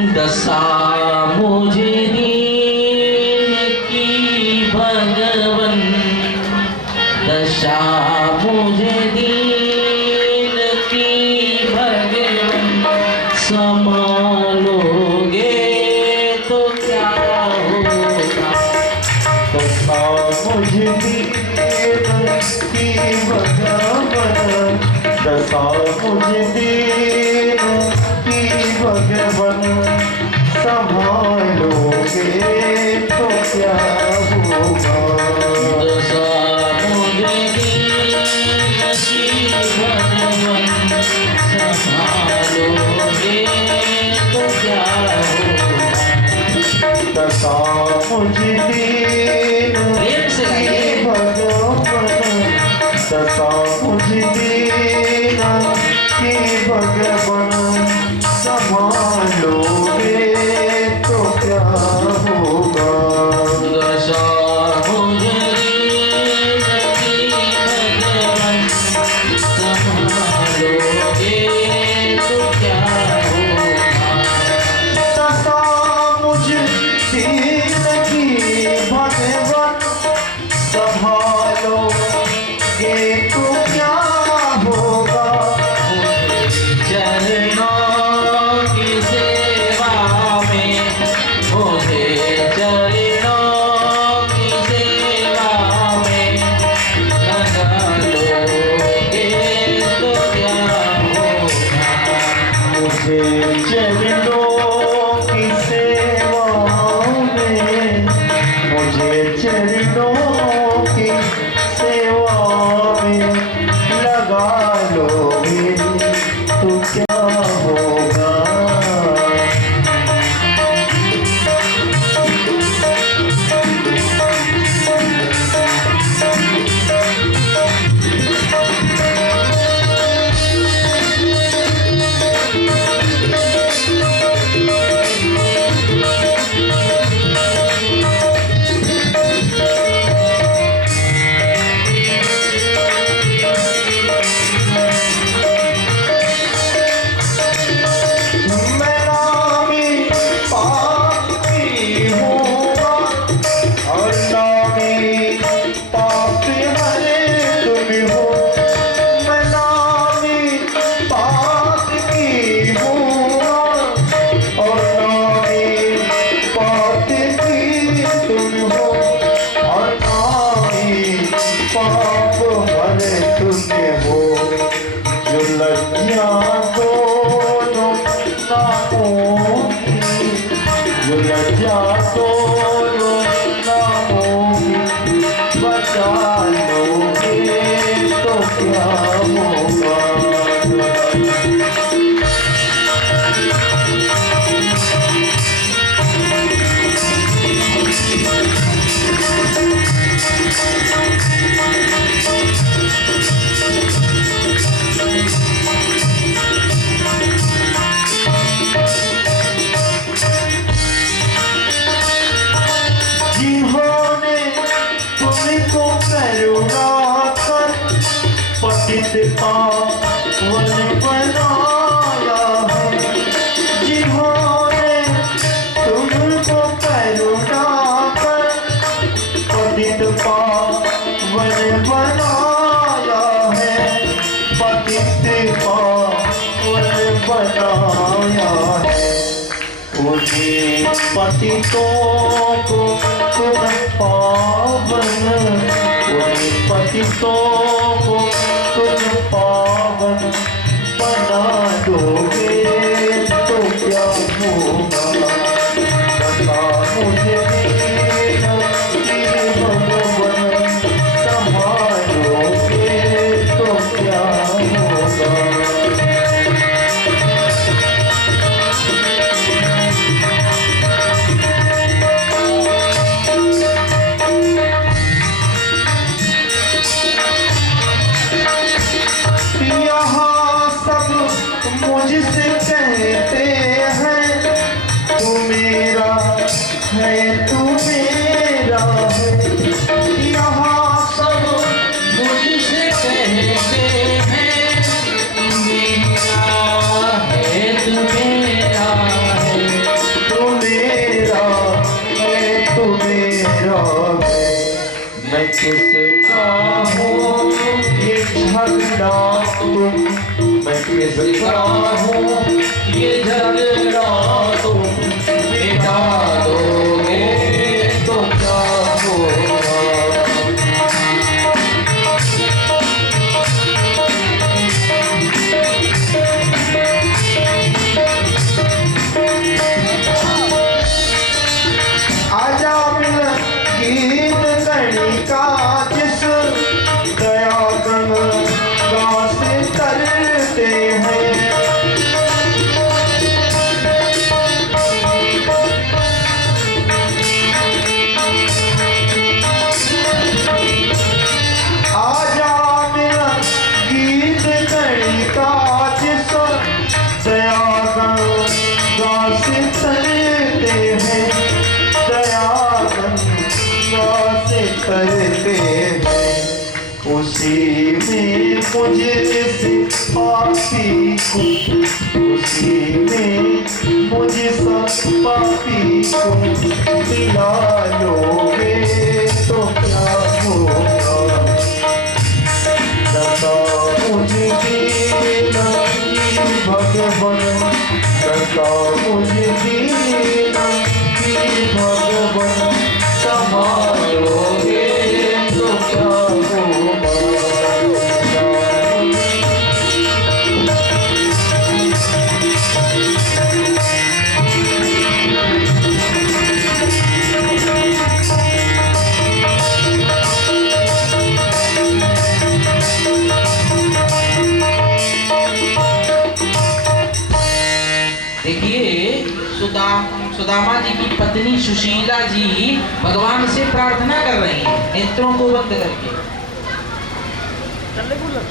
दशा मुझे दीन की भगवन, दशा मुझे दीन की भगवन, संभालोगे तो क्या होगा। दशा मुझे दीन की भगवन, दशा मुझे दीन की भगवन, संभालोगे तो क्या होगा। दशा मुझे दीन की भगवन, संभालोगे तो क्या होगा। दशा मुझे दीन की भगवन, दशा मुझे दीन की भगवन, संभालोगे तो क्या होगा। दशा मुझे दीन की भगवन, संभालोगे तो क्या होगा। दशा मुझे दीन की भगवन, संभालोगे तो क्या होगा। चरणों की सेवा में, मुझे चरणों की सेवा में लगा लोगे तो क्या होगा। मुझे चरणों की सेवा में, मुझे चरणों की सेवा में लगा लोगे तो क्या होगा। पाप भरे तुझे हो, जो लज्जा दोनों नामों की, जो लज्जा दोनों नामों की, बचा लोगे तो क्या होगा। जिन्होंने तुमको करुणा कर पतित पावन बनाया है, जिन्होंने तुमको करुणा कर पतित पावन बनाया है, पतित पावन बनाया है। उन्हीं पतितों को तुम पावन, उन्हीं पतितों को तुम पावन बना दोगे तो क्या होगा। दशा मुझे दीन की भगवन, संभालोगे तो क्या होगा। मुझसे कहते हैं तू मेरा है, तू मेरा है। यहाँ सब मुझसे कहते हैं तू मेरा है, तू मेरा है। किसका हूँ ये झगड़ा तुम मैं किसका हूँ ये झगड़ा तुम मिटा दोगे तो क्या होगा। आजा मिल गीत कणिका जिस दया गंगा से तरते हैं। आजा मिल गीत कणिका जिस दया गंगा से तरते हैं। दया गंगा से करते हैं उसी में मुझसे पापी को, उसी में मुझसे पापी को मिला लोगे तो क्या होगा। लता मुझे दीना की भगवान, लता मुझे दीना की भगवान संभालोगे तो क्या होगा। देखिए सुदामा जी की पत्नी सुशीला जी भगवान से प्रार्थना कर रही हैं नेत्रों को बंद करके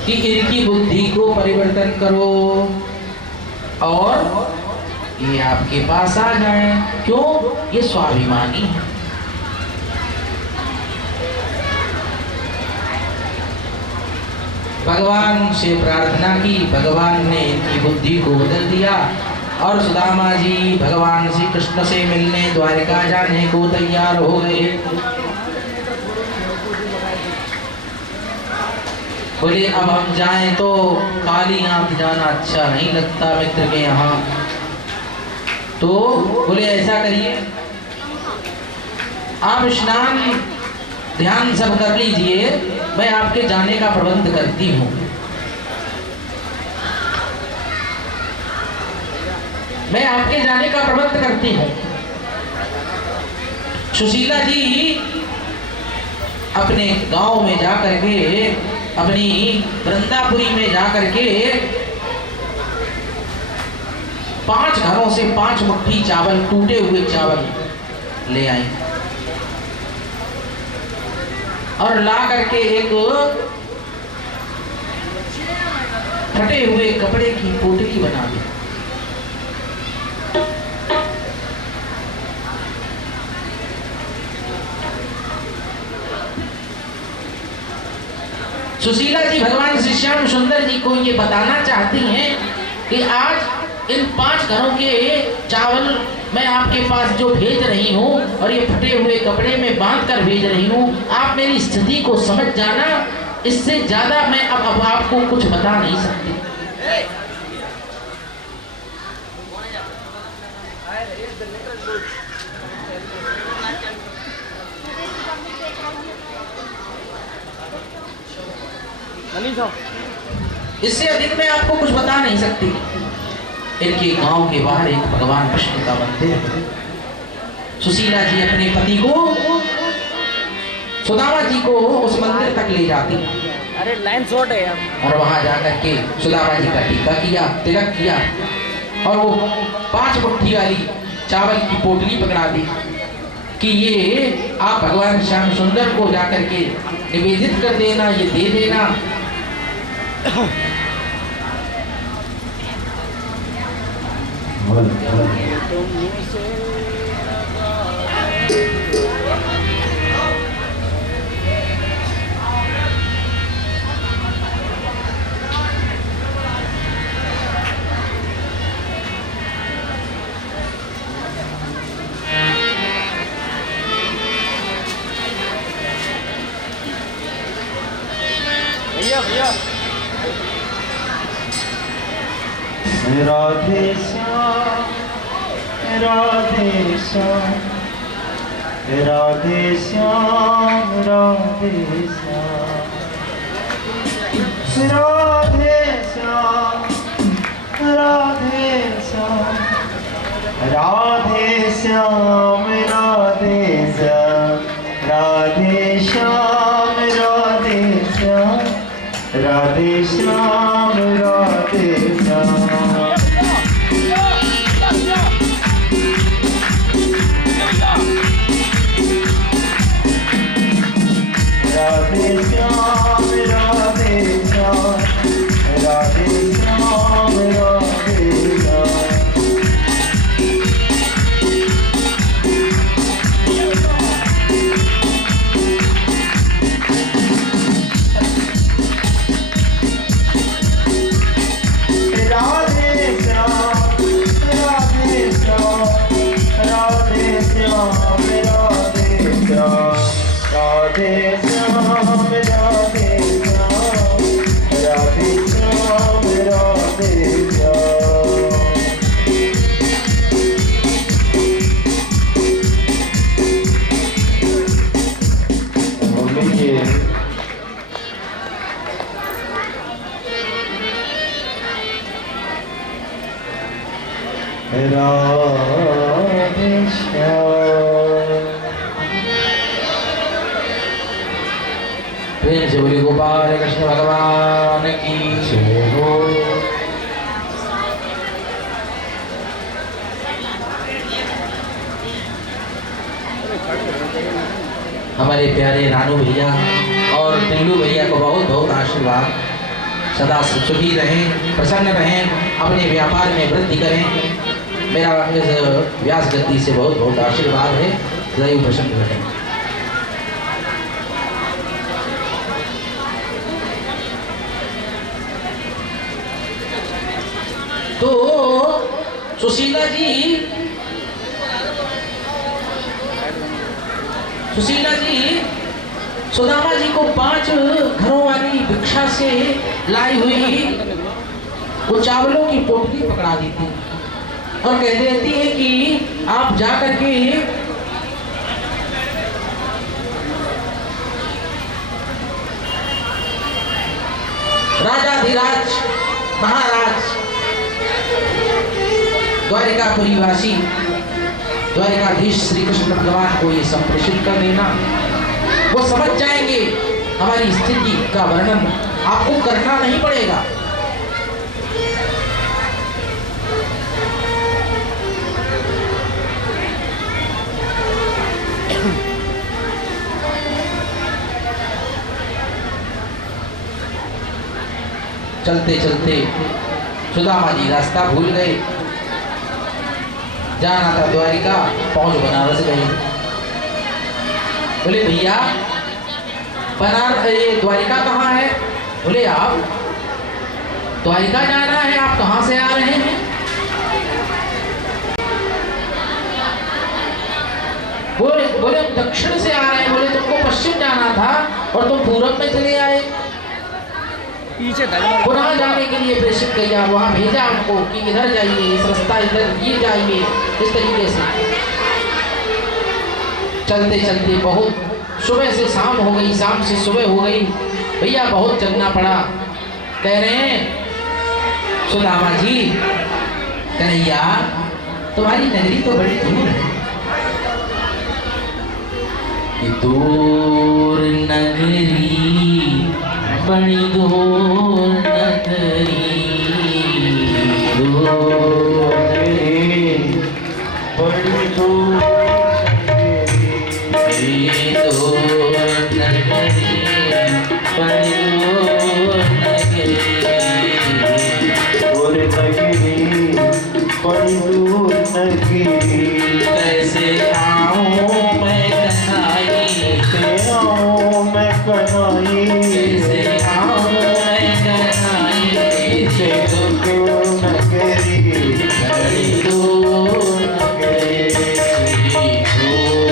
कि इनकी बुद्धि को परिवर्तन करो और ये आपके पास आ जाए। क्यों? ये स्वाभिमानी है। भगवान से प्रार्थना की, भगवान ने इनकी बुद्धि को बदल दिया और सुदामा जी भगवान श्री कृष्ण से मिलने द्वारिका जाने को तैयार हो गए। बोले अब हम जाएं तो खाली हाथ जाना अच्छा नहीं लगता मित्र के यहाँ, तो बोले ऐसा करिए आप स्नान ध्यान सब कर लीजिए, मैं आपके जाने का प्रबंध करती हूँ। मैं आपके जाने का प्रबंध करती हूँ। सुशीला जी अपने गांव में जाकर के, अपनी वृंदापुरी में जाकर के 5 घरों से 5 मुट्ठी चावल, टूटे हुए चावल ले आई और ला करके एक फटे हुए कपड़े की पोटली बना दी। सुशीला जी भगवान श्री श्याम सुंदर जी को ये बताना चाहती हैं कि आज इन 5 घरों के चावल मैं आपके पास जो भेज रही हूँ और ये फटे हुए कपड़े में बांध कर भेज रही हूँ, आप मेरी स्थिति को समझ जाना। इससे ज्यादा मैं अब आपको कुछ बता नहीं सकती। इससे अधिक मैं आपको कुछ बता नहीं सकती। इनके गांव के बाहर एक भगवान विष्णु का मंदिर है। सुशीला जी अपने पति को, सुदामा जी को उस मंदिर तक ले जाती। अरे लाइन शॉर्ट है यार। और वहां जाकर के सुदामा जी का टीका किया, तिलक किया और वो 5 मुट्ठी वाली चावल की पोटली पकड़ा दी कि ये आप भगवान श्याम सुंदर को जाकर के निवेदित कर देना, ये दे देना। राधे श्याम राधे श्याम राधे श्याम राधे श्याम राधे श्याम राधे श्याम राधे श्याम राधे श्याम राधे श्याम राधे श्याम राधे श्याम राधे श्याम राधे श्याम राधे श्याम राधे श्याम राधे श्याम प्रेम से बोली गोपाल कृष्ण भगवान की जय हो। हमारे प्यारे रानू भैया और टिल्लू भैया को बहुत बहुत आशीर्वाद। सदा सुखी रहें, प्रसन्न रहें, अपने व्यापार में वृद्धि करें। मेरा इस व्यास गद्दी से बहुत बहुत आशीर्वाद है। सदैव प्रसन्न रहें। तो सुशीला जी सुदामा जी को 5 घरों वाली भिक्षा से लाई हुई वो चावलों की पोटली पकड़ा दी थी और कहती रहती है कि आप जा करके राजाधिराज महाराज द्वारिकापुरी वासी द्वारिकाधीश श्री कृष्ण भगवान को ये संप्रेषित कर देना। वो समझ जाएंगे। हमारी स्थिति का वर्णन आपको करना नहीं पड़ेगा। चलते चलते सुदामा जी रास्ता भूल गए। जाना था द्वारिका, पहुंच बनारस गए। बोले भैया द्वारिका कहाँ है? बोले आप द्वारिका जाना है, आप कहाँ से आ रहे हैं? बोले दक्षिण से आ रहे हैं। बोले तुमको पश्चिम जाना था और तुम पूरब में चले आए। पीछे पुनः जाने के लिए प्रेषित किया, वहाँ भेजा उनको कि इधर जाइए, इस रास्ता इधर ये जाइए। इस तरीके से चलते चलते बहुत सुबह से शाम हो गई, शाम से सुबह हो गई। भैया बहुत चलना पड़ा। कह रहे हैं सुदामा जी, कन्हैया तुम्हारी नगरी तो बड़ी दूर है। दूर नगरी बड़ी दूर नगरी, दूर नगरी बड़ी दूर नगरी, दूर नगरी बड़ी दूर नगरी, दूर नगरी बड़ी दूर नगरी। कैसे आऊं मैं कन्हैया, कैसे आऊं मैं कन्हैया, कैसे आऊं मैं कन्हैया, कैसे दूर नगरी बड़ी दूर नगरी, दूर नगरी।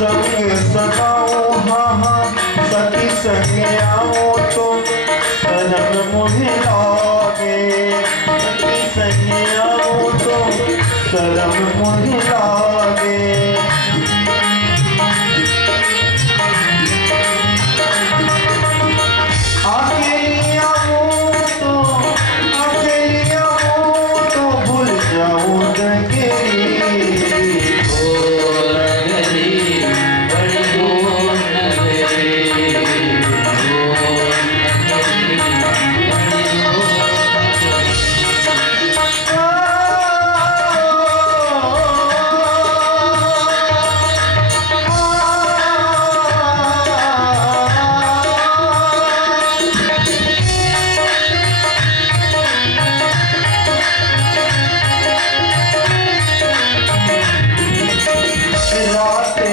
संग सताओ हाँ हाँ सखी संग आओ तो शरण मुझे लागे, सखी संग आओ तो शरण मुझे लागे। अकेली आओ तो भूल जाओ नगरी,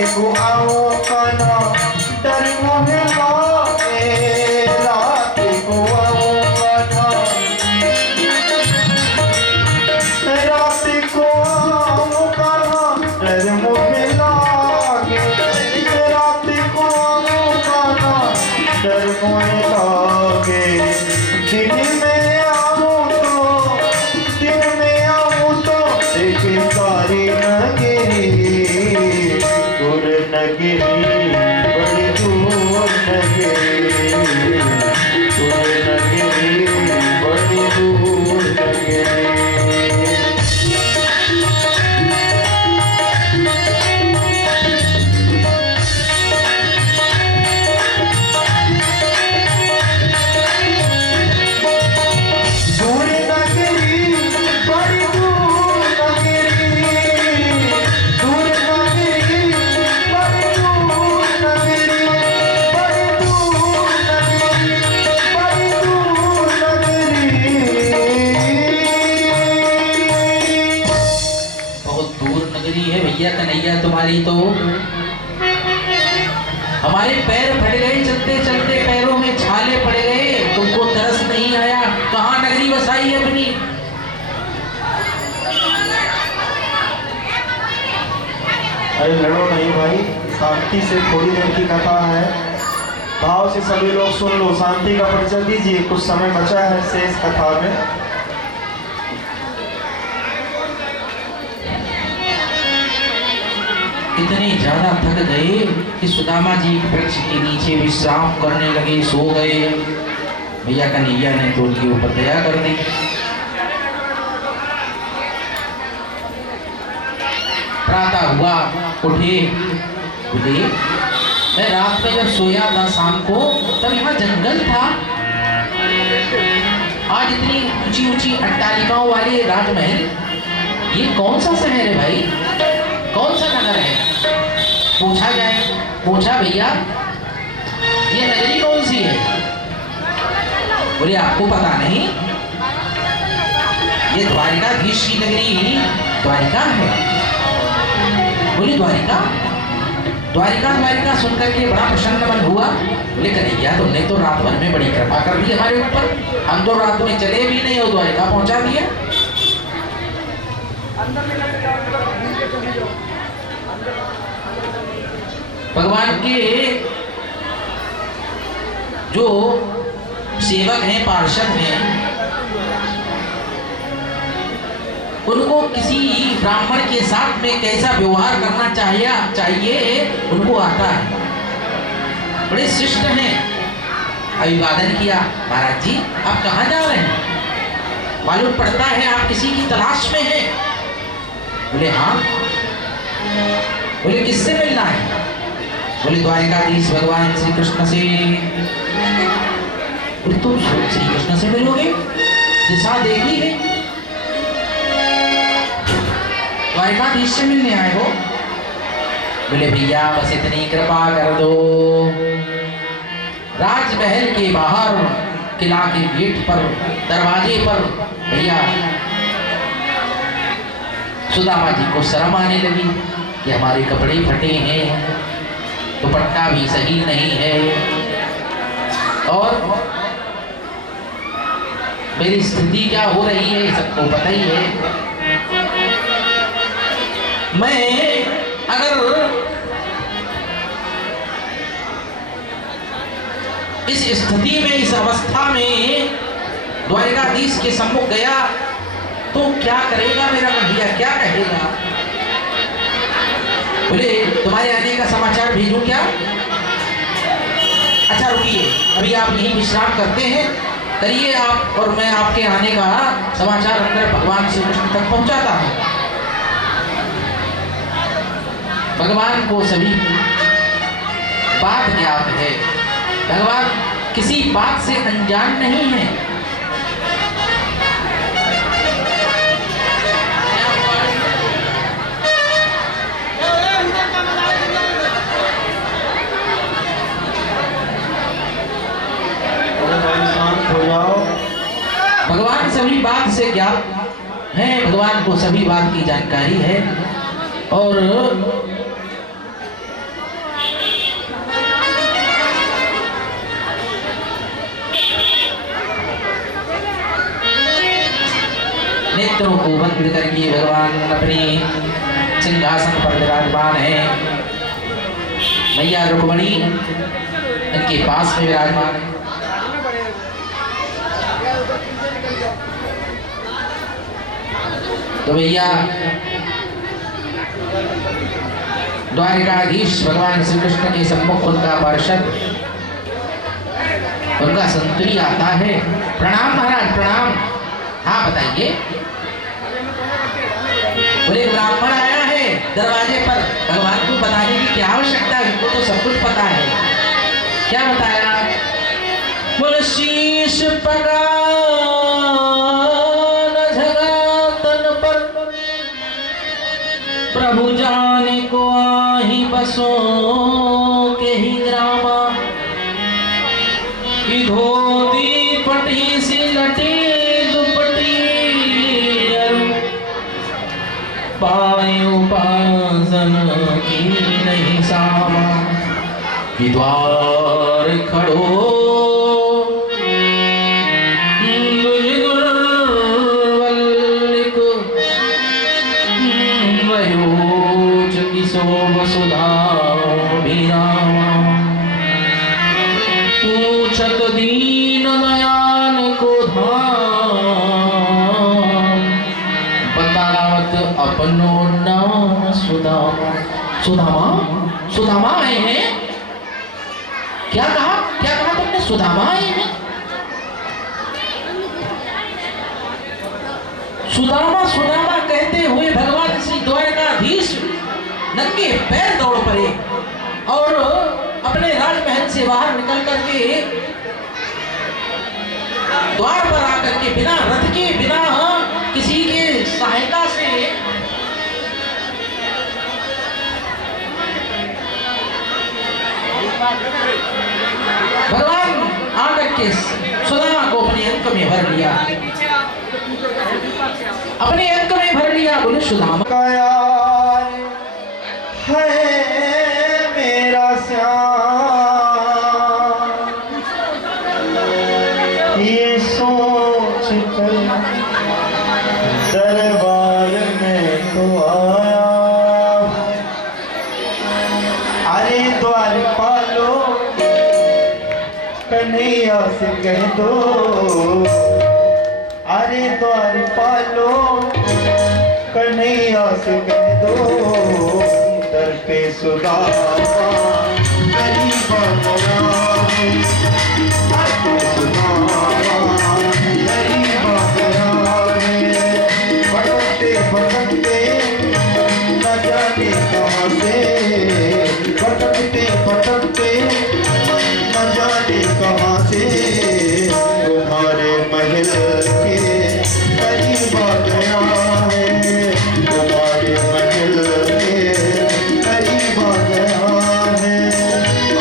को आओ काना डर मुझे लागे, रात को आओ काना, रात को आओ काना डर मुझे लागे, रात को आओ काना डर मुझे लागे। दिन में आओ तो एक सारी नगरी, नगरी बड़ी दूर नगरी, नगरी बड़ी दूर नगरी। दूर नगरी बड़ी दूर नगरी, दूर नगरी भैया कन्हैया तुम्हारी तो हमारे पैर फट गए, चलते चलते पैरों में छाले पड़ गए, तुमको तरस नहीं आया? कहाँ नगरी बसाई अपनी? अरे लड़ो नहीं भाई, शांति से थोड़ी देर की कथा है, भाव से सभी लोग सुन लो, शांति का परिचय दीजिए, कुछ समय बचा है शेष कथा में। इतने ज्यादा थक गए कि सुदामा जी वृक्ष के नीचे विश्राम करने लगे, सो गए। भैया कन्हैया ने तो उनके ऊपर दया कर दी। प्रातः हुआ, उठे, बोले मैं रात में जब सोया था शाम को, तब यहाँ जंगल था, आज इतनी ऊंची ऊंची अट्टालिकाओं वाले राजमहल, ये कौन सा शहर है भाई, कौन सा नगर है? पूछा जाए। पूछा भैया ये नगरी कौन सी है? बोले आपको पता नहीं, ये द्वारिकाधीश की नगरी द्वारिका है। बोले द्वारिका? द्वारिका द्वारिका सुनकर के बड़ा प्रसन्न मन हुआ। बोले कन्हैया तुमने तो रात भर में बड़ी कृपा कर दी हमारे ऊपर, हम तो रात में चले भी नहीं और द्वारिका पहुंचा दिया। भगवान के जो सेवक हैं, पार्षद हैं, उनको किसी ब्राह्मण के साथ में कैसा व्यवहार करना चाहिए उनको आता है, बड़े शिष्ट हैं। अभिवादन किया, महाराज जी आप कहाँ जा रहे हैं? मालूम पड़ता है आप किसी की तलाश में हैं। बोले हाँ। बोले किससे मिलना है? बोले द्वारिकाधीश भगवान श्री कृष्ण से। बोले तुम श्री कृष्ण से मिलोगे? दिशा देखी है, द्वारिकाधीश से मिलने आए हो? बोले भैया बस इतनी कृपा कर दो, राजमहल के बाहर किला के गेट पर दरवाजे पर भैया सुदामा जी को शर्म आने लगी कि हमारे कपड़े फटे हैं, दुपट्टा भी सही नहीं है और मेरी स्थिति क्या हो रही है सबको पता ही है। मैं अगर इस स्थिति में, इस अवस्था में द्वारिकाधीश के सम्मुख गया तो क्या करेगा मेरा कन्हैया, क्या कहेगा? बोले तुम्हारे आने का समाचार भेजूं क्या? अच्छा रुकिए, अभी आप यहीं विश्राम करते हैं, करिए आप, और मैं आपके आने का समाचार अंदर भगवान श्री कृष्ण तक पहुंचाता हूं। भगवान को सभी बात ज्ञात है, भगवान किसी बात से अनजान नहीं है। शांत हो जाओ। भगवान सभी बात से ज्ञात है, भगवान को सभी बात की जानकारी है। और नेत्रों को बंद करके भगवान अपने सिंहासन पर विराजमान है। मैया रुक्मणी इनके पास में विराजमान है। तो भैया द्वारिकाधीश भगवान श्री कृष्ण के सम्मुख उनका पार्षद, उनका संतुली आता है। प्रणाम महाराज, प्रणाम। हाँ बताइए। बोले ब्राह्मण आया है दरवाजे पर, भगवान को बताने की क्या आवश्यकता है, उनको तो सब कुछ पता है। क्या बताया? बोले शीश पका प्रभु जाने को आही बसो के ही ग्रामा, की धोती पटी सी लटी दुपटी, पाए उपासन की नहीं सामा, कि द्वार खड़ो वसुधा पूछत दीन दयान को धाम, बतावत अपनो नाम सुदामा। सुदामा, सुदामा आए हैं? क्या कहा, क्या कहा तुमने? सुदामा आए हैं? सुदामा सुदामा कहते हुए भगवान श्री द्वारकाधीश नंगे पैर दौड़ पड़े और अपने राजमहल से बाहर निकल करके द्वार पर आकर के बिना रथ के, बिना किसी के सहायता से भगवान आकर के सुदामा को अपने अंक में भर लिया, अपने अंक में भर लिया। बोले सुदामा है मेरा श्याम, ये सोच कर दरबार में तो आया। अरे द्वारपालो कन्हैया से कह दो, अरे द्वारपालो कन्हैया से कह दो, दर पे सुदामा गरीब गया है, दर पे सुदामा गरीब गया है। भटकते भटकते न जाने कहाँ से, भटकते भटकते न जाने कहाँ से, तुम्हारे महल के करीब गया है, तुम्हारे महल के करीब गया है।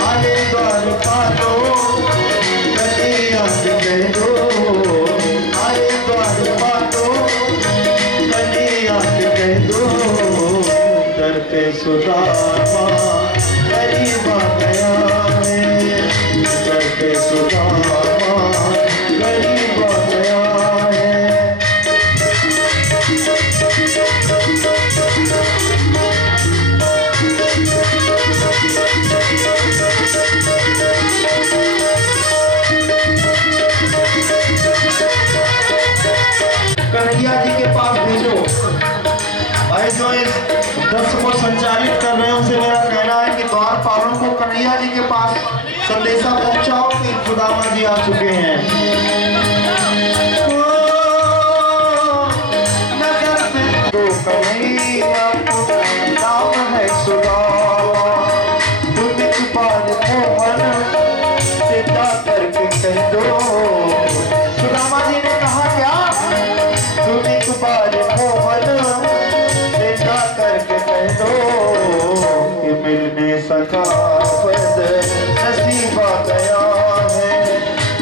आले द्वारपालो कन्हैया से कह दो, आले द्वारपालो कन्हैया से कह दो, दर पे सुदामा करीब गया है, दर पे सुदामा करीब गया है। कन्हैया जी के पास भेजो। भाई जो इस दस को संचालित कर रहे हैं उनसे मेरा कहना है कि द्वारपालों को कन्हैया जी के पास संदेशा पहुंचाओ कि सुदामा जी आ चुके हैं। नगर में तो कन्हैया नाम है सुदामा, तुम एक बार मोहन से जा करके कह दो। सुदामा जी ने कहा क्या? तुम एक बार मोहन से जा करके कह दो कि मिलने सका पद नसीबा गया है,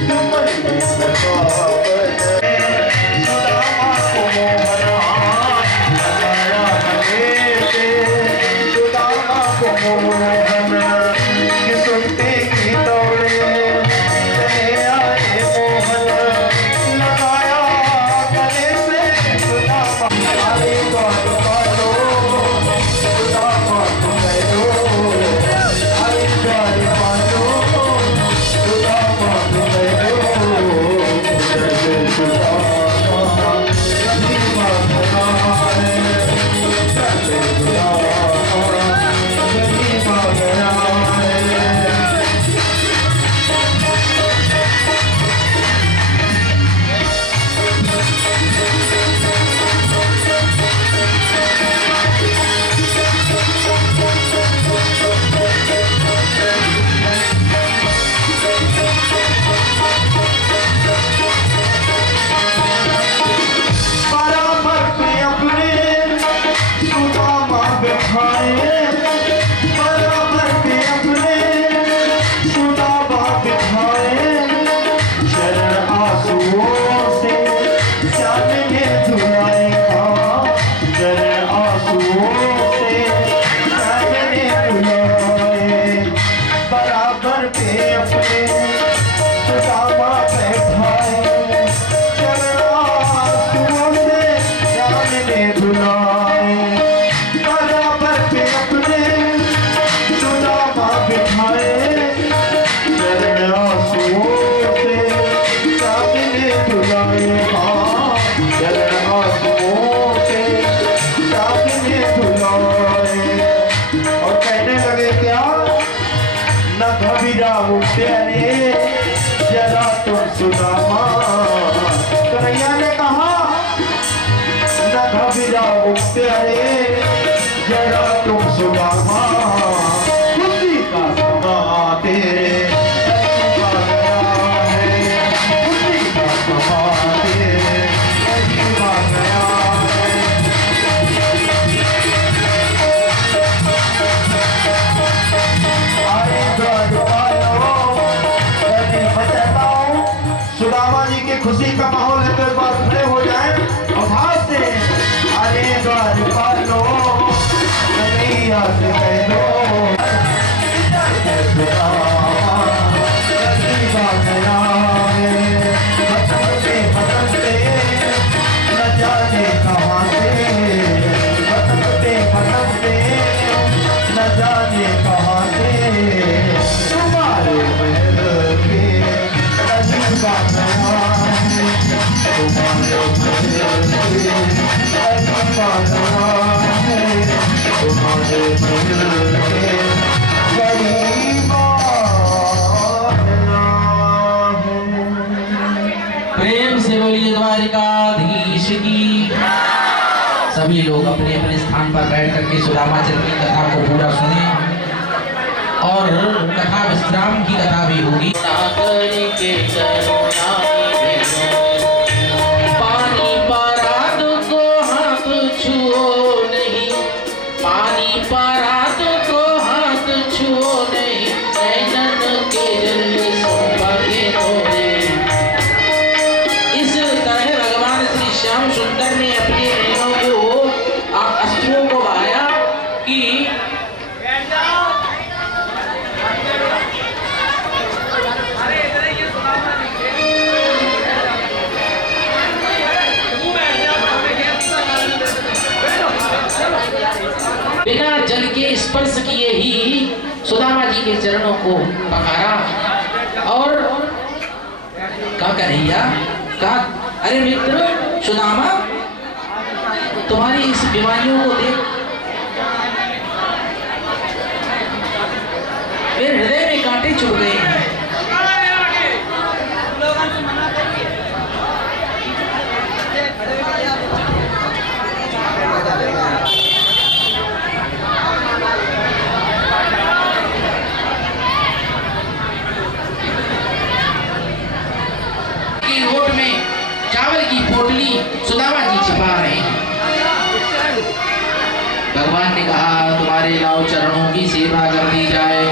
मिलने सका पद। सुदामा को मोहन लगाया गले से, सुदामा को मोहन कि सुनते की दौड़े चले आए मोहन लगाया गले से। सुदामा अरे द्वारपालो सुदामा को कह दो, अरे द्वारपालो सुदामा को कह दो, जय सुदामा नसीबा गया है, जय सुदामा नसीबा गया है। बराबर पे अपने सुदामा बिठाए, बराबर पे अपने सुदामा बिठाए, चरण आंसुओं से चांदने धुलाएगा, चरण आंसुओं से चांदने धुलाए। बराबर पे अपने सुदामा बैठाए, चरण आंसुओं से चांदने धुलाए। बराबर पे अपने सुदामा बिठाए, चरण आंसुओं से चांदने धुलाए। हाँ, चरण आंसुओं से चांदने धुलाए। और कहने लगे क्या? न घबराओ प्यारे जरा तुम सुदामा। कन्हैया ने कहा न घबराओ प्यारे जरा तुम सुदामा, खुशी का समा तेरे नसीबा गया है, खुशी का समा तेरे नसीबा गया है। अरे द्वारपालो मैं बताता हूँ, सुदामा जी की खुशी का माहौल है तो एक बार खड़े हो जाए और भाव से अरे द्वारपालो कन्हैया से कह दो, सुदामा नसीबा गया है। भटकते भटकते न जाने कहाँ से, भटकते भटकते न जाने कहाँ से, तुम्हारे महल के नसीबा गया है, तुम्हारे महल के नसीबा गया है, तुम्हारे महल के गरीबा प्रेम से बोलिए द्वारिकाधीश की। सभी लोग अपने अपने स्थान पर बैठ करके सुदामा चरित्र की कथा को पूरा सुने और कथा विश्राम की कथा भी होगी। पानी परात को हाथ छुओ नहीं, पानी परात को हाथ छुओ नहीं, नैनन के जल सौभाग्य होए। इस तरह भगवान श्री श्याम सुंदर ने अपने नैनों को अस्त्रों को बहाया कि बिना जल के स्पर्श किए ही सुदामा जी के चरणों को पखारा और का कन्हैया का, अरे मित्र सुदामा, तुम्हारी इस बीमारियों को देख मेरे हृदय में कांटे चुभ गए हैं। ओट में चावल की पोटली सुदामा जी छिपा रहे हैं। भगवान ने कहा तुम्हारे लाओ चरणों की सेवा कर दी जाए।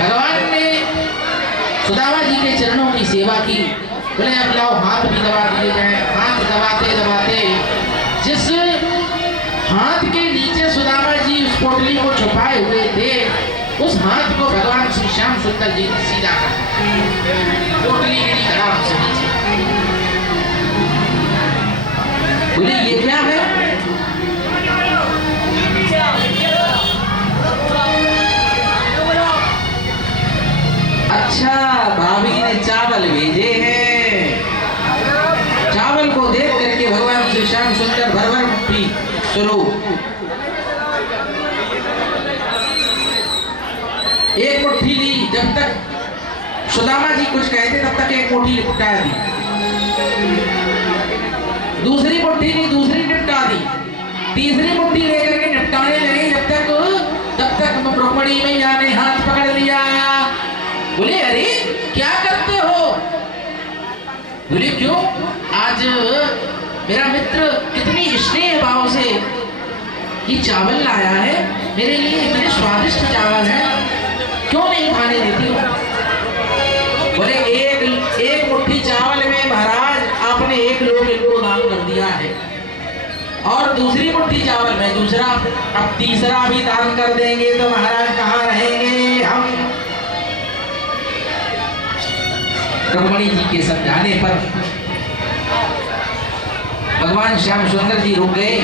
भगवान ने सुदामा जी के चरणों की सेवा की। बोले अब लाओ हाथ भी दबा दिए जाए। हाथ दबाते दबाते जिस हाथ के नीचे सुदामा जी उस पोटली को छुपाए हुए थे, उस हाथ को भगवान श्री श्याम सुंदर जी ने सीधा कर पोटली गिरी आराम से नीचे। बोले ये क्या है? अच्छा, भाभी ने चावल भेजे हैं। चावल को देख करके भगवान श्री श्याम सुंदर भर मुट्ठी स्वरूप एक मुट्ठी ली। जब तक सुदामा जी कुछ कहते तब तक एक मुट्ठी निपटा दी। दूसरी मुट्ठी ली, दूसरी निपटा दी। तीसरी मुट्ठी लेकर के निपटाने लगे। जब तक रुक्मणी मैया ने हाथ पकड़ लिया। बोले अरे क्या करते हो? बोले क्यों? आज मेरा मित्र कितनी स्नेह भाव से ये चावल लाया है, मेरे लिए इतने स्वादिष्ट चावल है, क्यों नहीं खाने देती हो? बोले एक मुट्ठी चावल में महाराज आपने एक लोग इनको दान कर दिया है, और दूसरी मुट्ठी चावल में दूसरा, अब तीसरा भी दान कर देंगे तो महाराज कहाँ रहेंगे हम? रुक्मणी जी के समझाने पर भगवान श्याम सुंदर जी रुक गए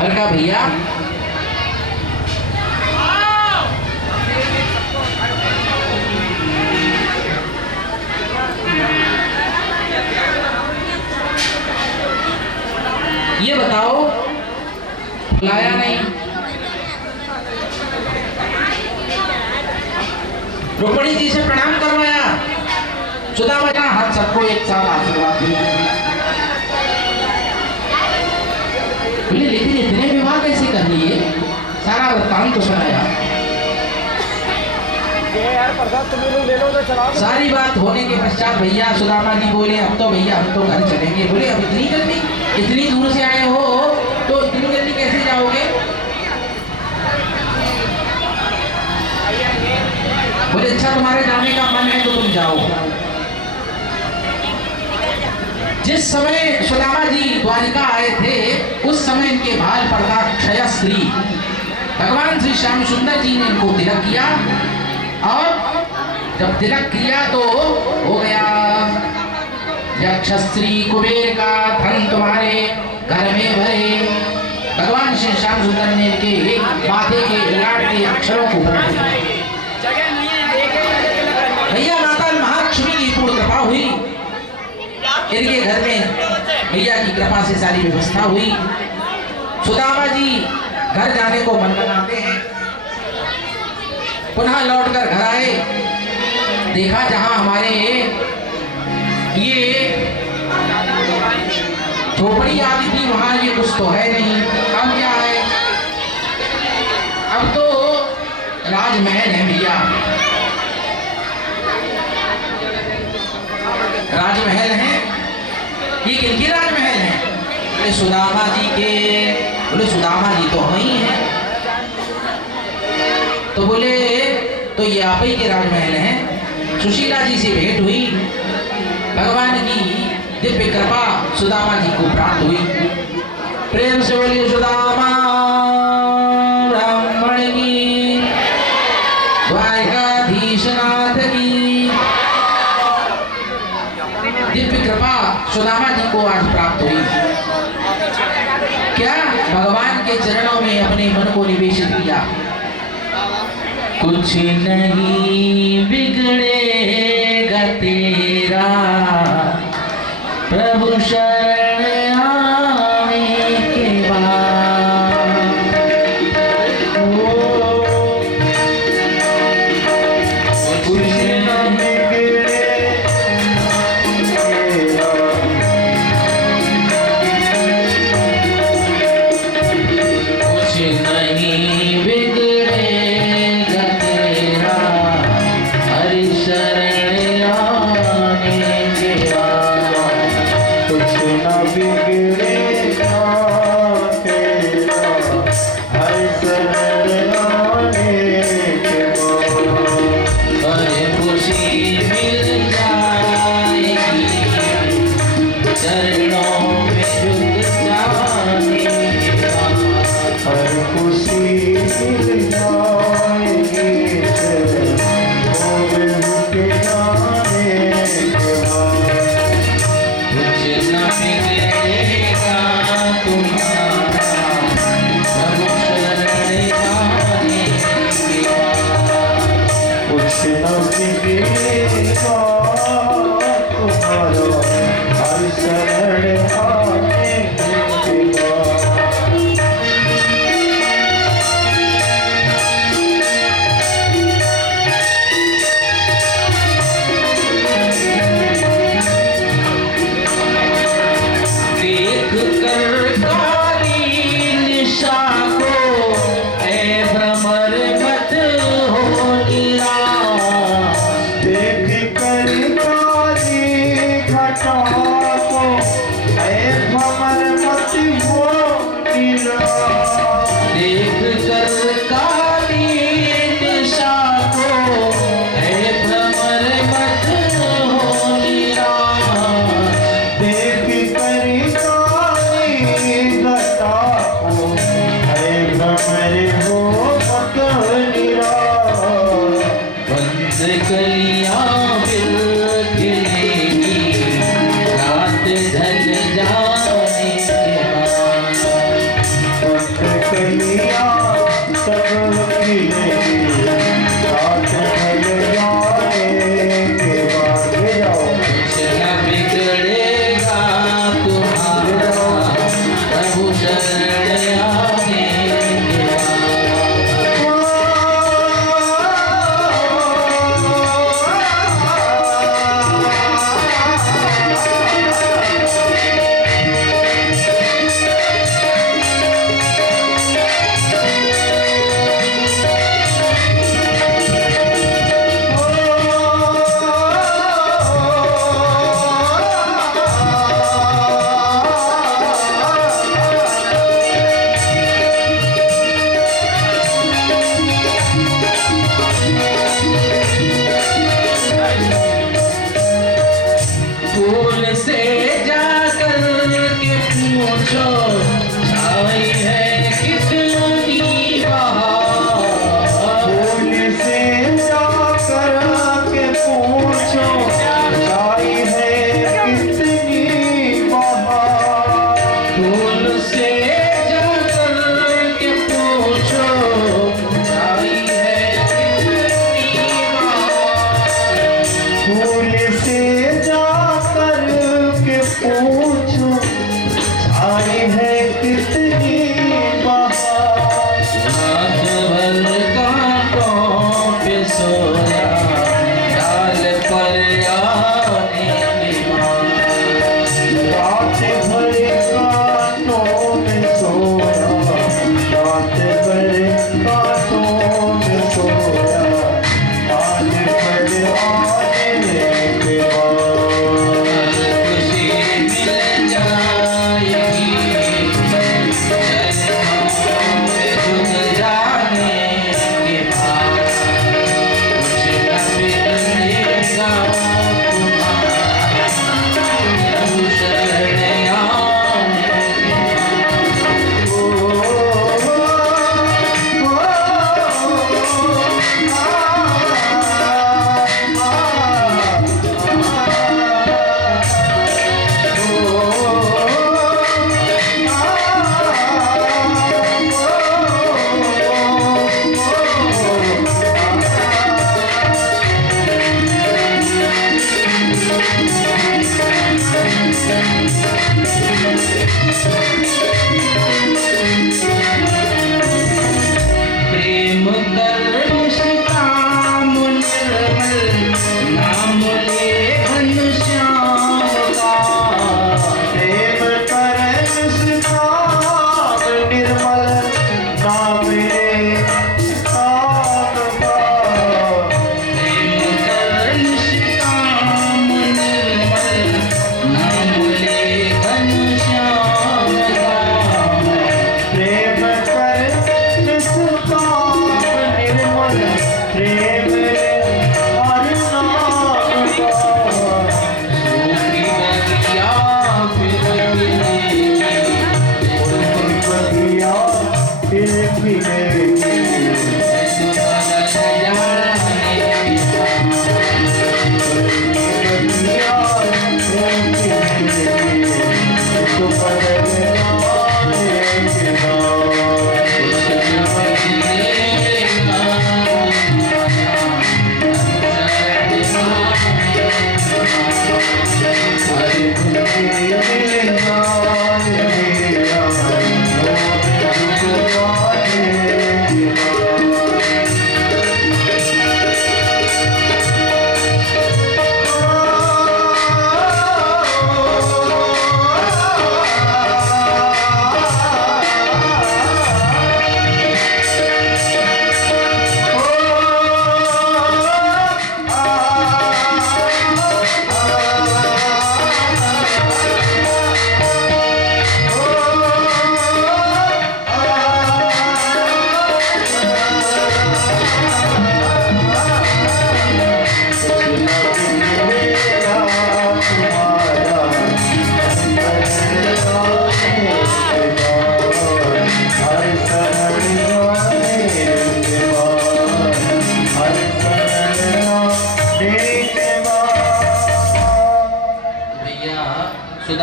और कहा भैया ये बताओ लाया नहीं? रुक्मणी जी से प्रणाम करवाया। सुदामा जी हाथ सबको एक साथ आशीर्वाद दिया। लेकिन इतने विवाह कैसे कर लिए? सारा वृत्तांत तो सुनाया। सारी बात होने के पश्चात भैया सुदामा जी बोले अब तो भैया हम तो घर चलेंगे। बोले अब इतनी जल्दी? इतनी दूर से आए हो तो इतनी जल्दी कैसे जाओगे? बोले अच्छा तुम्हारे जाने का मन है तो तुम जाओ। जिस समय सुदामा जी द्वारिका आए थे उस समय इनके भाल पर था क्षयश्री। भगवान श्री श्याम सुंदर जी ने इनको तिलक किया, और जब तिलक किया तो हो गया यक्षश्री कुबेर का धन तुम्हारे घर में भरे। भगवान श्री श्याम सुंदर ने इनके माथे के ललाट के अक्षरों को पढ़ा दिया। भैया माता महालक्ष्मी की पूर्ण कृपा हुई। इनके घर में भैया की कृपा से सारी व्यवस्था हुई। सुदामा जी घर जाने को मन बनाते हैं। पुनः लौटकर घर आए, देखा जहां हमारे ये झोपड़ी आदि थी वहां ये कुछ तो है नहीं। अब क्या है? अब तो राजमहल है भैया। राजमहल है। ये किनके राजमहल है? बोले सुदामा जी के। बोले सुदामा जी तो वही है। तो बोले तो ये आप ही के राजमहल हैं। सुशीला जी से भेंट हुई। भगवान की दिव्य कृपा सुदामा जी को प्राप्त हुई। प्रेम से बोलिए सुदामा ब्राह्मण की, द्वारिकाधीशनाथ की। दिव्य कृपा सुदामा जी को आज प्राप्त हुई। क्या? भगवान के चरणों में अपने मन को निवेशित किया। कुछ नहीं बिगड़ेगा तेरा प्रभु शरण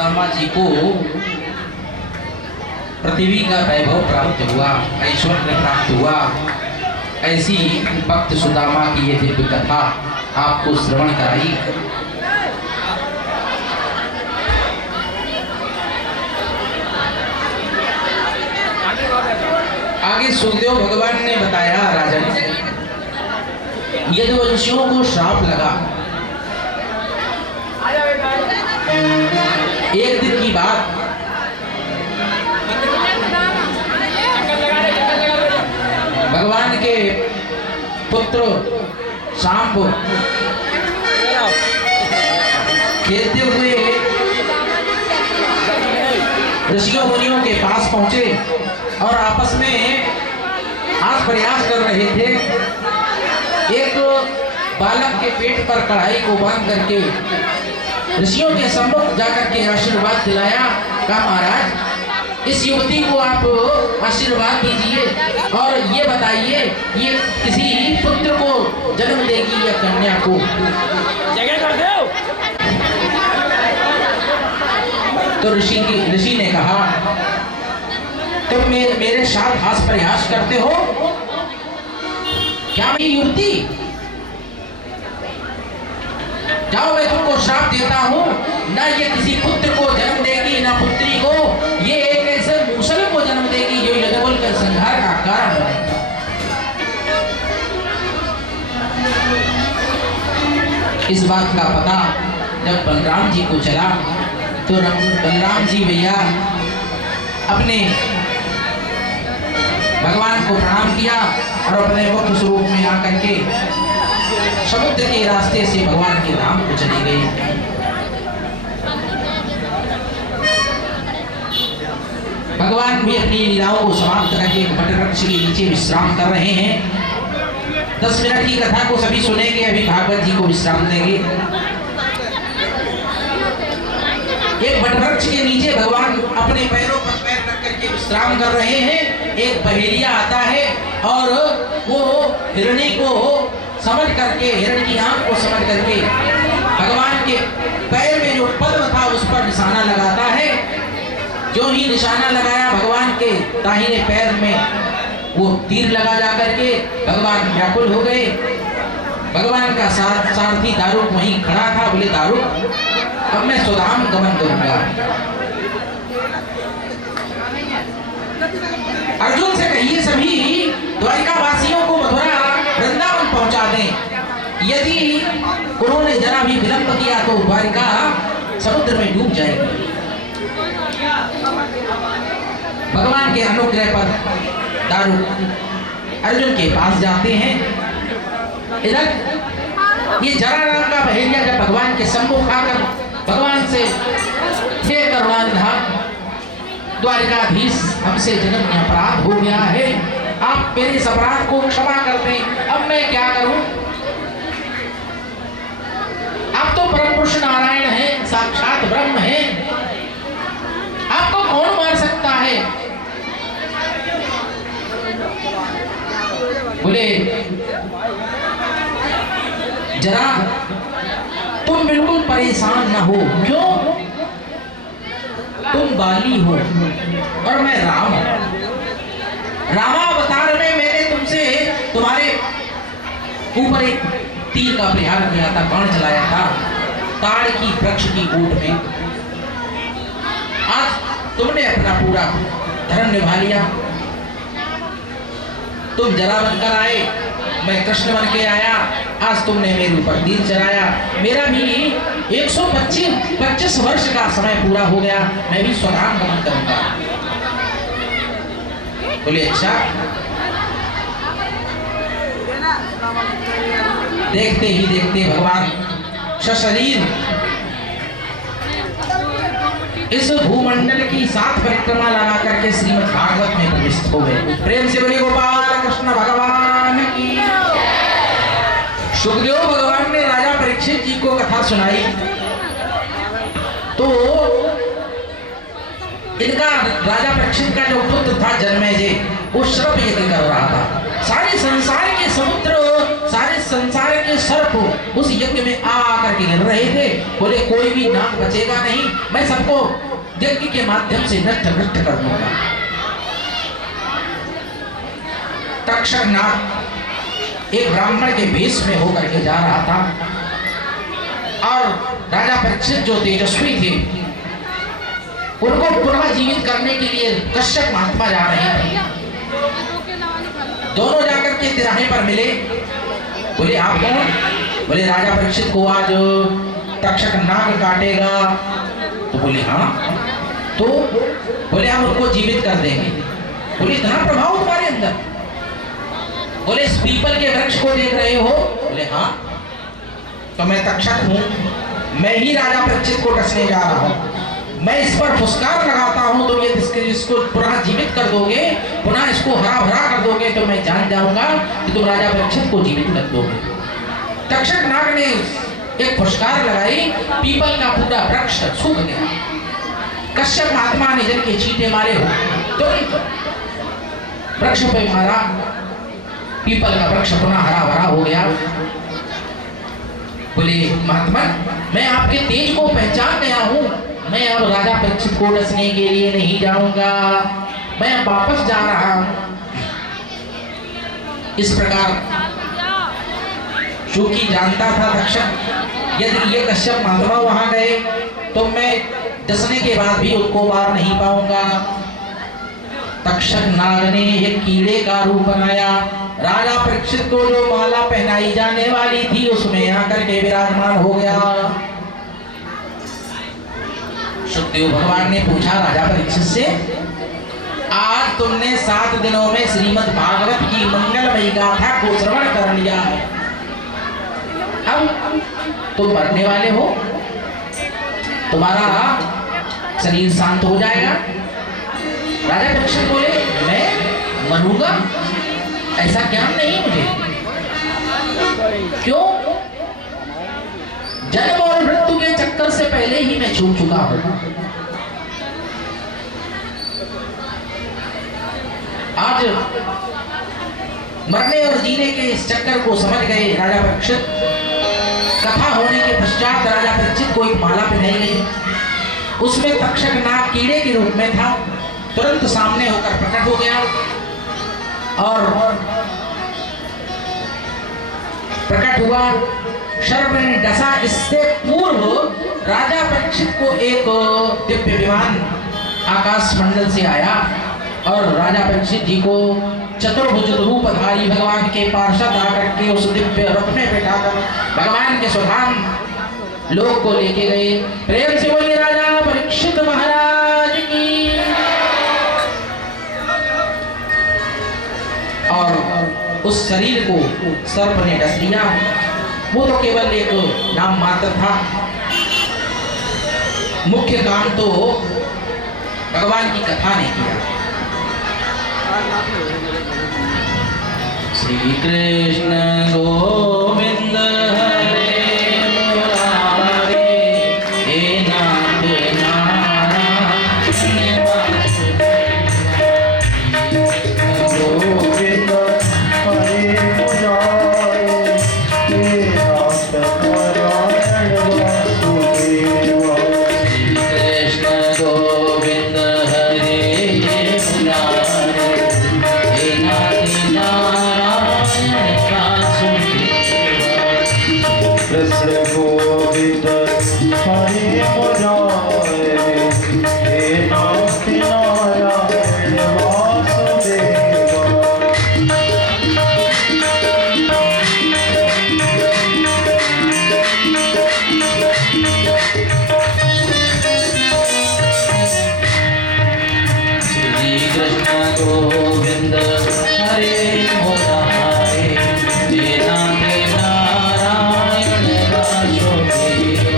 सुदामा जी को पृथ्वी का वैभव प्राप्त हुआ, ऐश्वर्य प्राप्त हुआ, ऐसी भक्त सुदामा की ये दिव्य कथा आपको श्रवण कराई। आगे सुखदेव भगवान ने बताया, राजन, यदुवंशियों को श्राप लगा। एक दिन की बात, भगवान के पुत्र शांब खेलते हुए ऋषियों मुनियों के पास पहुंचे और आपस में हाथ प्रयास कर रहे थे। एक बालक के पेट पर कढ़ाई को बांध करके ऋषियों के सम्मुख जाकर के आशीर्वाद दिलाया। कहा, महाराज, इस युवती को आप आशीर्वाद दीजिए और ये बताइए ये किसी पुत्र को जन्म देगी या कन्या को। जगह कर दो। तो ऋषि ने कहा, तुम मेरे साथ हास प्रयास करते हो क्या? मैं युवती, जाओ, मैं तुमको श्राप देता हूं, ना ये किसी पुत्र को जन्म देगी ना पुत्री को, ये एक ऐसे मूसल को जन्म देगी जो यज्ञबल के संहार का कारण बनेगा। इस बात का पता जब बलराम जी को चला तो बलराम जी भैया अपने भगवान को प्रणाम किया और अपने मुख्य स्वरूप में आकर के समुद्र के रास्ते से भगवान के धाम को चली गई। भगवान भी अपनी लीलाओं को समाप्त करके एक वटवृक्ष के नीचे विश्राम कर रहे हैं। 10 मिनट की कथा को सभी सुनेंगे, अभी भागवत जी को विश्राम देंगे। एक वटवृक्ष के नीचे भगवान अपने पैरों पर पैर रख करके विश्राम कर रहे हैं। एक बहेलिया आता है और वो हिरणी को समझ करके, हिरण की आंख को समझ करके भगवान के पैर में जो पद्म था उस पर निशाना लगाता है। जो ही निशाना लगाया, भगवान के दाहिने पैर में वो तीर लगा जाकर के भगवान व्याकुल हो गए। भगवान का सारथी दारुक वहीं खड़ा था। बोले, दारुक, अब मैं सुधाम गमन करूंगा। अर्जुन से कहिए सभी द्वारिका वासियों को मथुरा वृंदावन पहुंचा दें। यदि उन्होंने जरा भी विलंब किया तो द्वारिका समुद्र में डूब जाएगी। भगवान के अनुग्रह पर दारुक अर्जुन के पास जाते हैं। इधर ये जरा नाम का बहेलिया जब भगवान के सम्मुख आकर भगवान से हे करुणानिधान, द्वारिकाधीश, हमसे जन्म अपराध हो गया है, आप मेरे इस अपराध को क्षमा कर दें। अब मैं क्या करूं? आप तो परम पुरुष नारायण हैं, साक्षात ब्रह्म हैं, आपको कौन मार सकता है? बोले, जरा तुम बिल्कुल परेशान न हो। क्यों? तुम बाली हो और मैं राम हूं। रामावतार में मैंने तुमसे तुम्हारे ऊपर एक तीर का प्रहार किया था, बाण चलाया था ताड़ की वृक्ष की ओट में। आज तुमने अपना पूरा धर्म निभा लिया। तुम जरा बनकर आए, मैं कृष्ण बन के आया। आज तुमने मेरे ऊपर तीर चलाया। मेरा भी 125 वर्ष का समय पूरा हो गया, मैं भी स्वधाम गमन करूंगा। बोले, अच्छा। देखते ही देखते भगवान सशरीर इस भूमंडल की 7 परिक्रमा लगा करके श्रीमद् भागवत में प्रविष्ट हो गए। प्रेम से बोले गोपाल कृष्ण भगवान की। सुखदेव भगवान ने राजा परीक्षित जी को कथा सुनाई तो इनका राजा परीक्षित का जो पुत्र था जन्मेजय, वो सर्प यज्ञ कर रहा था। सारे संसार के समुद्र, सारे संसार के सर्प उस यज्ञ में आकर करके गिर रहे थे। बोले कोई भी नाग बचेगा नहीं, मैं सबको यज्ञ के माध्यम से नष्ट कर दूंगा। तक्षक नाग एक ब्राह्मण के वेश में होकर के जा रहा था और राजा परीक्षित जो तेजस्वी थे उनको पुनः जीवित करने के लिए कश्यप महात्मा जा रहे थे। दोनों जाकर के तिराहे पर मिले। बोले आप कौन? बोले राजा परीक्षित को आज तक्षक नाग काटेगा। तो बोले हाँ। तो बोले हम उनको जीवित कर देंगे। बोले इतना प्रभाव तुम्हारे अंदर? बोले इस पीपल के वृक्ष को देख रहे हो? बोले हाँ। तो मैं तक्षक हूँ, मैं ही राजा परीक्षित को डसने जा रहा हूँ। मैं इस पर फुसकार लगाता हूँ तो ये इसको पुनः जीवित कर दोगे, पुनः इसको हरा भरा कर दोगे तो मैं जान जाऊंगा कि तुम राजा परीक्षित को जीवित कर दोगे। तक्षक नाग ने एक फुसकार लगाई, पीपल का पूरा वृक्ष सूख गया। कश्यप महात्मा ने जल के छींटे मारे हो, तुरंत वृक्ष पे मारा, पीपल का वृक्ष पुनः हरा भरा हो गया। बोले महात्मा मैं आपके तेज को पहचान गया हूँ, मैं अब राजा परीक्षित को डसने के लिए नहीं जाऊंगा, मैं अब वापस जा रहा हूं। इस प्रकार चूंकि जानता था तक्षक यदि ये कश्यप महात्मा वहां गए तो मैं डसने के बाद भी उनको मार नहीं पाऊंगा। तक्षक नाग ने एक कीड़े का रूप बनाया, राजा परीक्षित को जो माला पहनाई जाने वाली थी उसमें आकर के विराजमान हो गया। सुखदेव भगवान ने पूछा राजा परीक्षित से, आज तुमने 7 दिनों में श्रीमद् भागवत की मंगलमयी गाथा को श्रवण कर लिया है, अब तुम मरने वाले हो, तुम्हारा शरीर शांत हो जाएगा। राजा परीक्षित बोले मैं मरूंगा? ऐसा ज्ञान नहीं मुझे। क्यों? जन्म और मृत्यु के चक्कर से पहले ही मैं छूट चुका हूं। आज मरने और जीने के इस चक्कर को समझ गए राजा परीक्षित। कथा होने के पश्चात राजा परीक्षित को एक माला पहनाई गई, उसमें तक्षक नाग कीड़े के रूप में था, तुरंत सामने होकर प्रकट हो गया और प्रकट हुआ। शर्प ने डसा। इससे पूर्व राजा परीक्षित को एक दिव्य विमान आकाश मंडल से आया और राजा परीक्षित जी को चतुर्भुज रूपधारी भगवान के पार्षद आकर के उस दिव्य रथ में बैठाकर भगवान के स्वधाम लोक को लेके गए। प्रेम से बोलिए राजा परीक्षित महाराज की। और उस शरीर को सर्प ने डस लिया। वो तो केवल एक नाम मात्र था, मुख्य काम तो भगवान की कथा ने किया। श्री कृष्ण गोविंद हरे मुरारे, हे नाथ नारायण गोविंद हरे मुरारे, हे नाथ नारायण वासुदेव। कृष्ण गोविंद हरे मुरारे, हे नाथ नारायण वासुदेव। कृष्ण गोविंद हरे मुरारे, हे नाथ नारायण वासुदेव। श्री कृष्ण गोविंद हरे मुरारे, हे नाथ नारायण वासुदेव।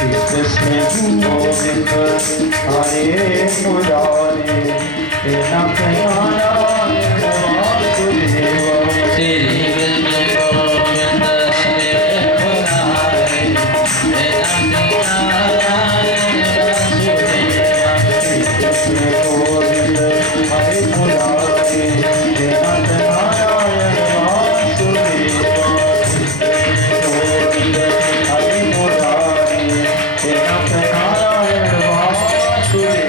कृष्ण गोविंद हरे मुरारे नाथ नारायण वासुदेव श्री कृष्ण गोविंद हरे मुरारे नाथ नारायण वासुदेव कृष्ण गोविंद हरे मुरारे नाथ नारायण वासुदेव गोविंद हरे मुरारे नाथ नारायण वासुदेव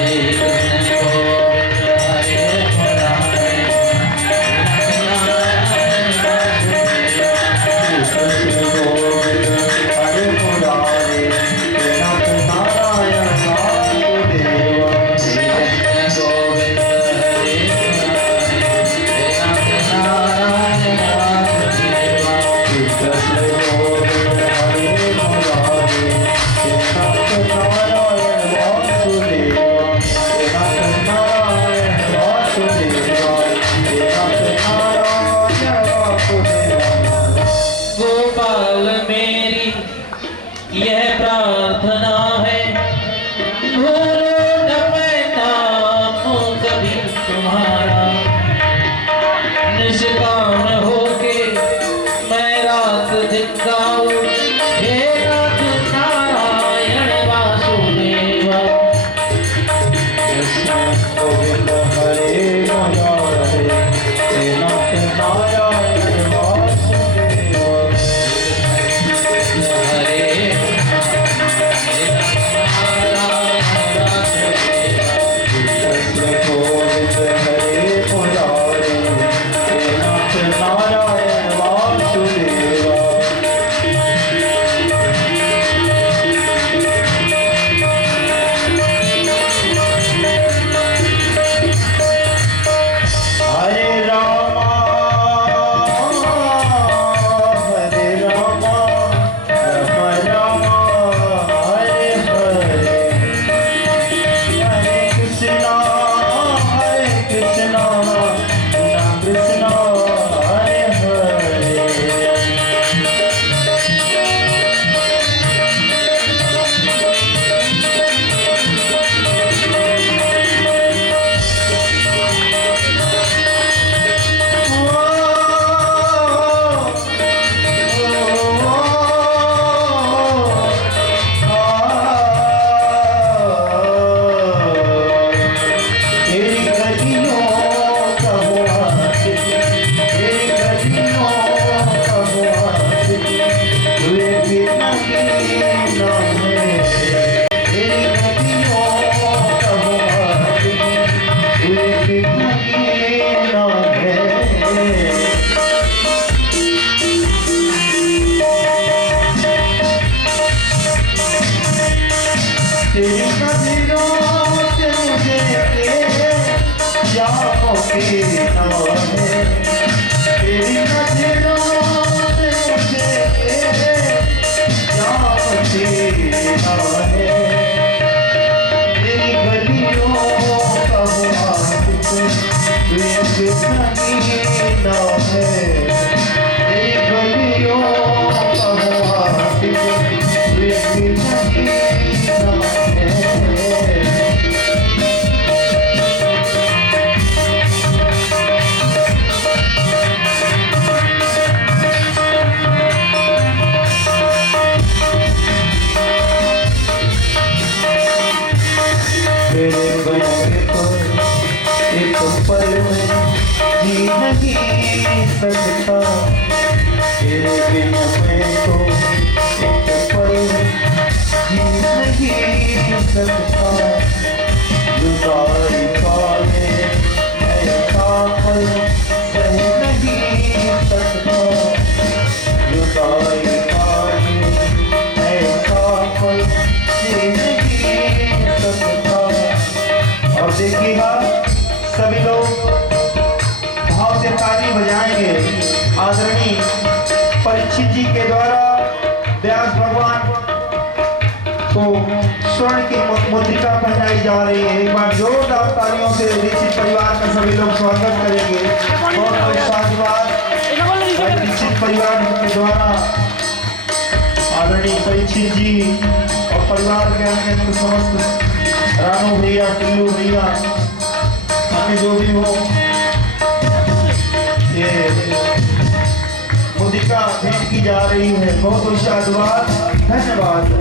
श्री कृष्ण गोविंद हरे मुरारे कृष्ण गोविंद हरे मुरारे नाथ नारायण वासुदेव श्री कृष्ण गोविंद हरे मुरारे नाथ नारायण वासुदेव कृष्ण गोविंद हरे मुरारे नाथ नारायण वासुदेव नाथ नारायण वासुदेव नाथ नारायण वासुदेव गोपाल मेरी यह प्रार्थना है, भूलो न मैं नाम कभी तुम्हारा, निष्काम होके मैं रात दिन गाऊं, हे नाथ नारायण वासुदेव कृष्ण गोविंद हरे मुरारे नाथ नारायण वासुदेव हरे कृष्ण गोविंद हरे मुरारे नाथ नारायण वासुदेव हरे रामा राम रामा हरे हरे हरे कृष्णा राम कृष्णा हरे हरे तेरी गलियों का हुआ तेरी गलियों का हुआ तुझे बिना ना है तेरी गलियों का हुआ तुझे बिना ना है तेरी नजरों से मुझे यादों की नाव है तेरी नजरों से मुझे यादों की नाव है तेरी गलियों का हुआ तुझे कितना नाव है तेरी गलियों का हुआ तुझे कितना नाव है तेरे बने को एक पल में जी नहीं सकता तेरे बिना मैं तो एक पल में जी नहीं सकता जुदाई पाले ऐसा पल सह नहीं सकता जुदाई पाले ऐसा पल जी नहीं सकता और देखिएगा सभी लोग भाव से ताली बजाएंगे आदरणीय परीक्षित जी के द्वारा व्यास भगवान को स्वर्ण की मुद्रिका पहनाई जा रही है। एक बार जोरदार तालियों से दीक्षित परिवार का सभी लोग स्वागत करेंगे। बहुत बहुत साधुवाद दीक्षित परिवार के द्वारा आदरणीय परीक्षित जी और परिवार के अन्य समस्त रानू भैया, टिल्लू भैया, अन्य जो भी हो, ये मुदिका भेंट की जा रही है। बहुत बहुत साधुवाद, धन्यवाद।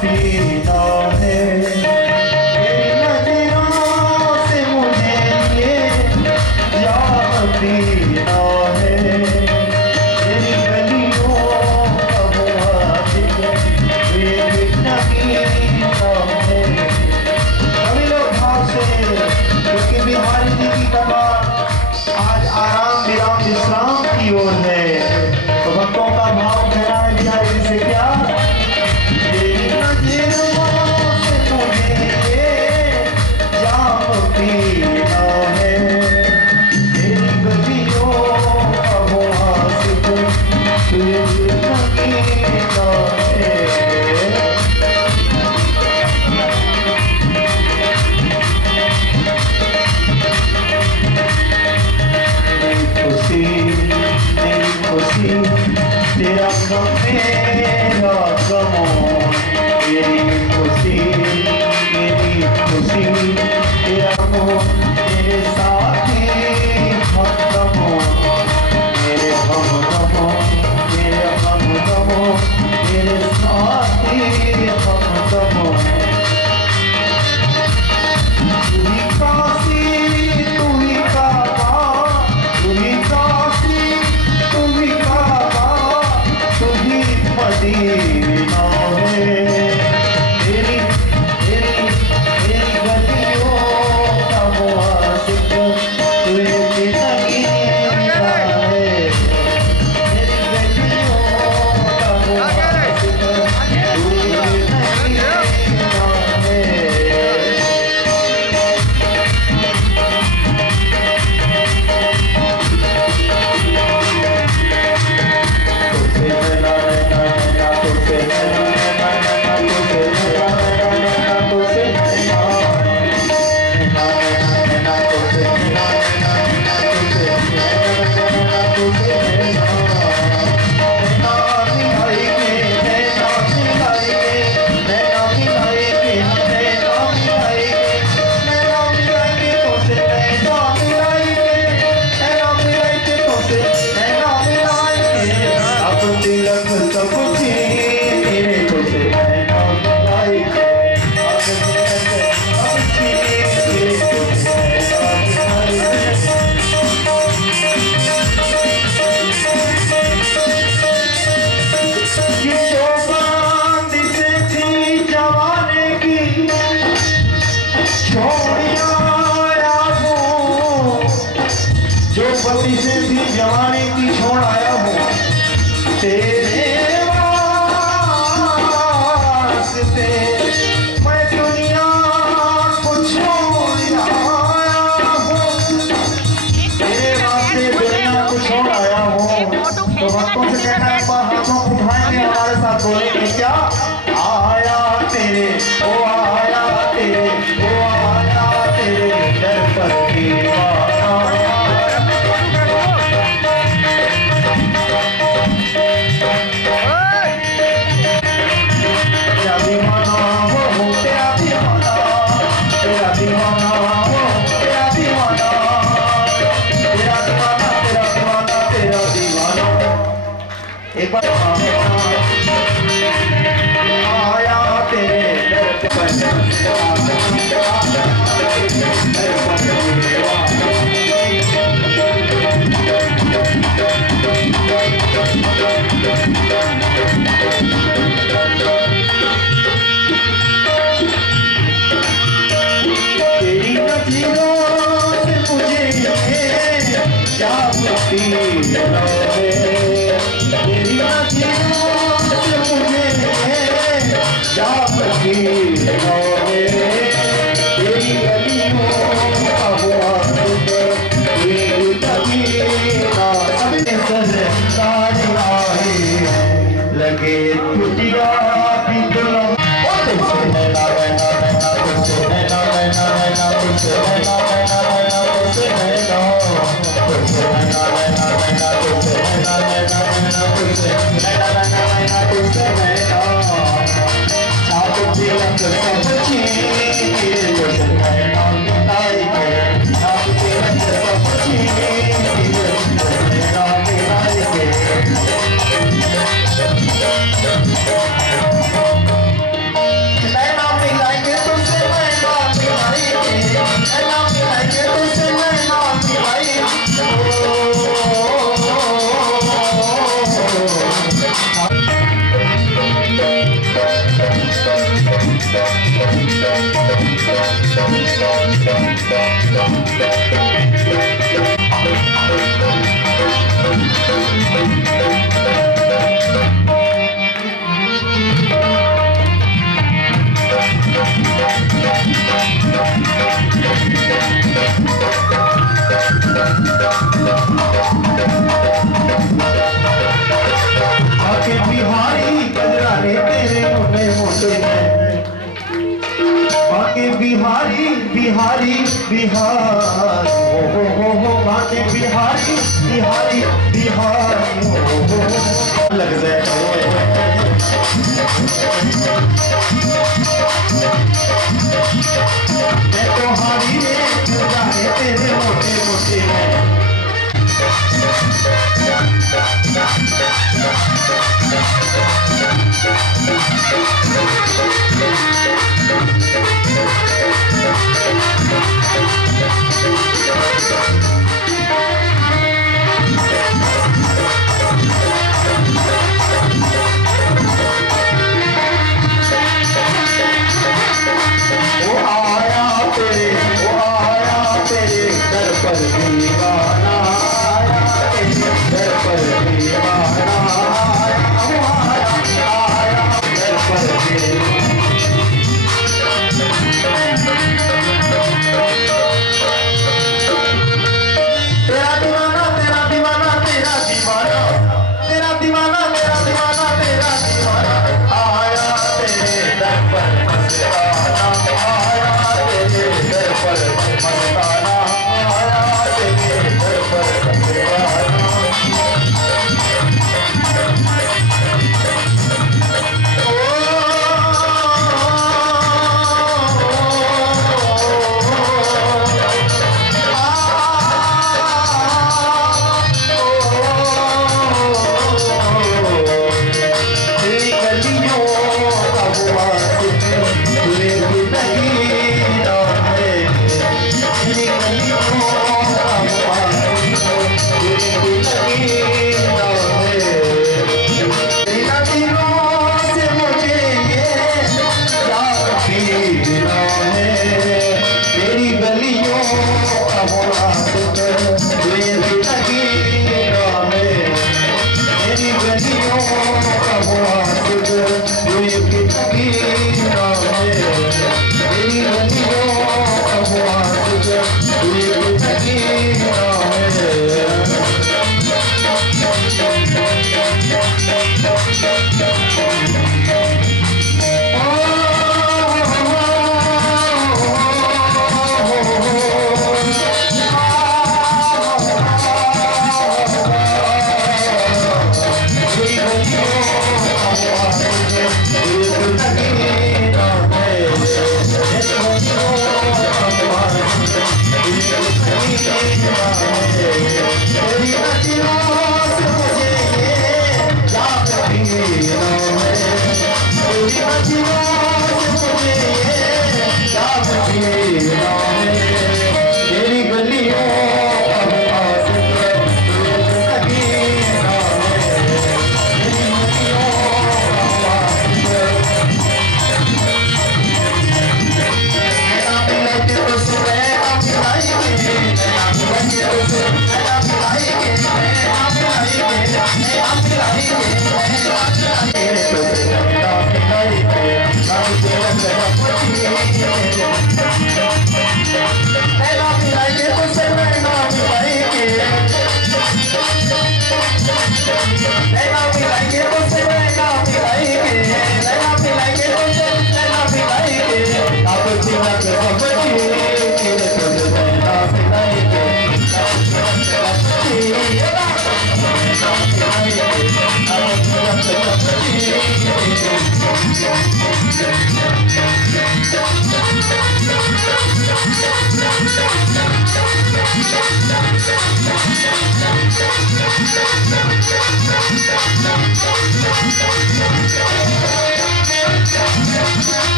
पीना है तेरी नजरों से मुझे ये याद पीना है तेरी गलियों का वो आशिक ये नगीना है। सभी लोग भाव से, क्योंकि बिहारी जी की कमार आज आराम विराम विश्राम की ओर है, तो भक्तों का भाव कहना है बिहारी जी से क्या लगे टूटिया भी दुल्हन बिहारी बिहारी बिहार हो बाके बिहारी बिहारी बिहारी हो लग जाए मैं तो हारी रे तेरे मोटे मोटे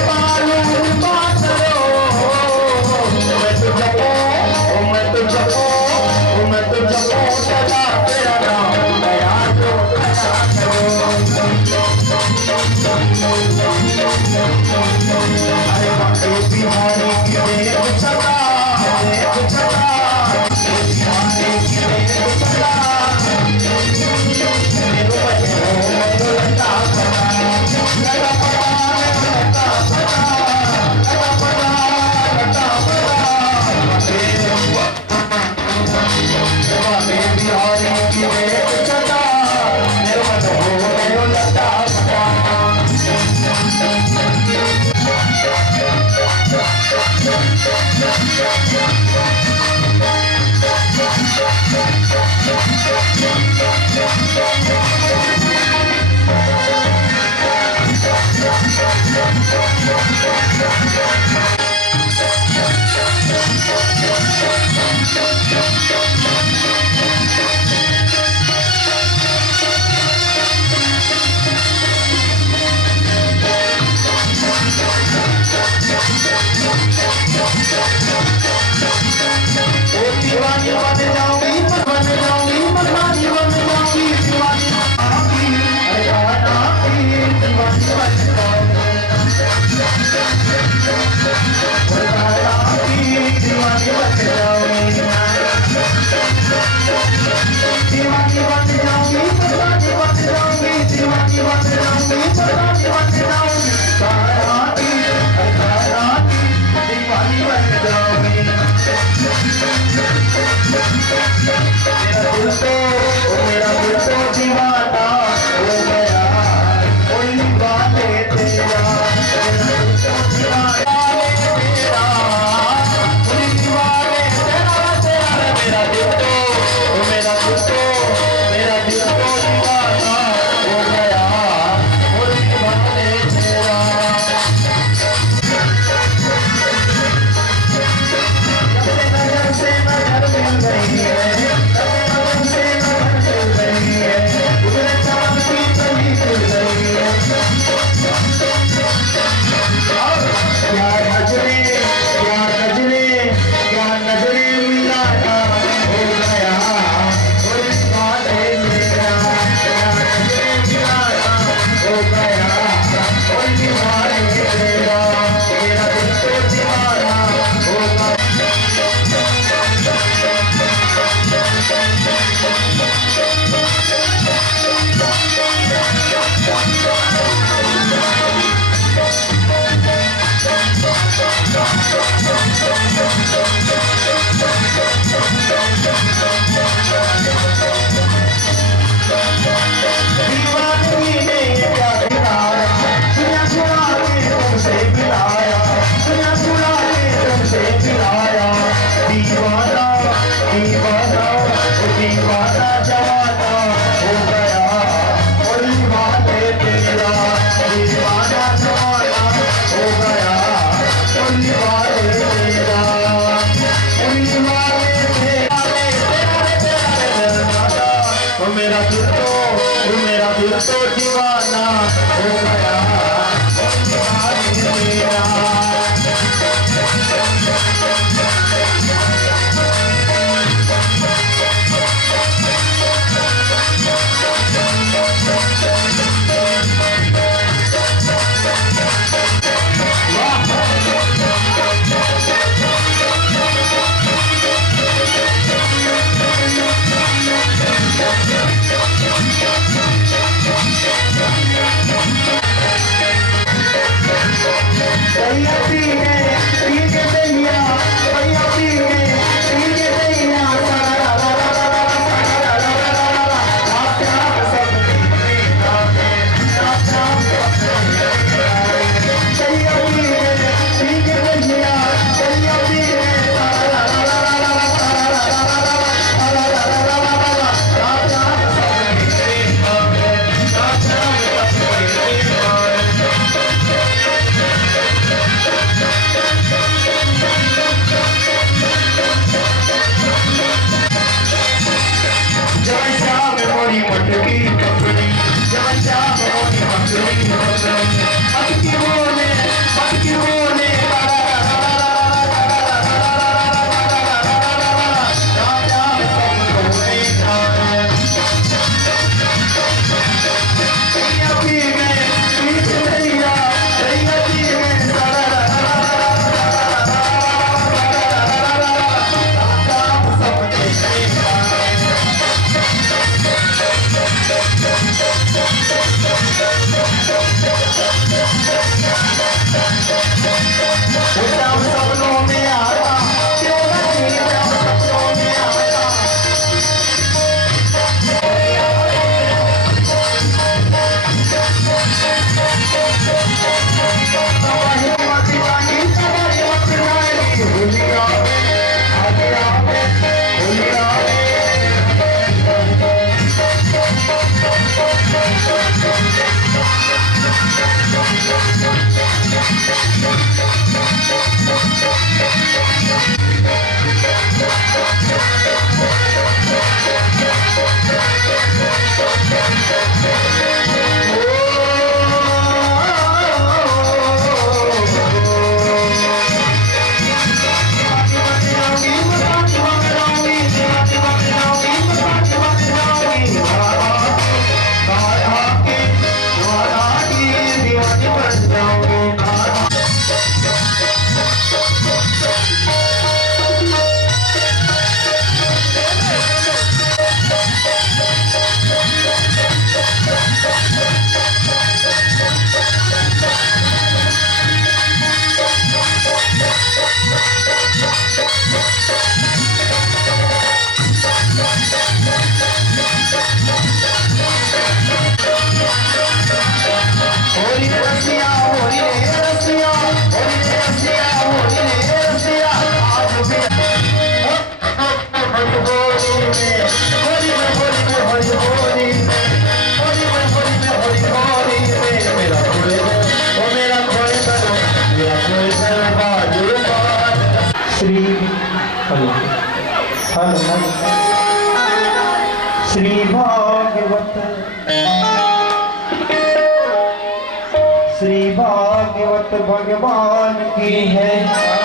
कृपालु कृपा करो हर हर श्री भागवत भगवान की है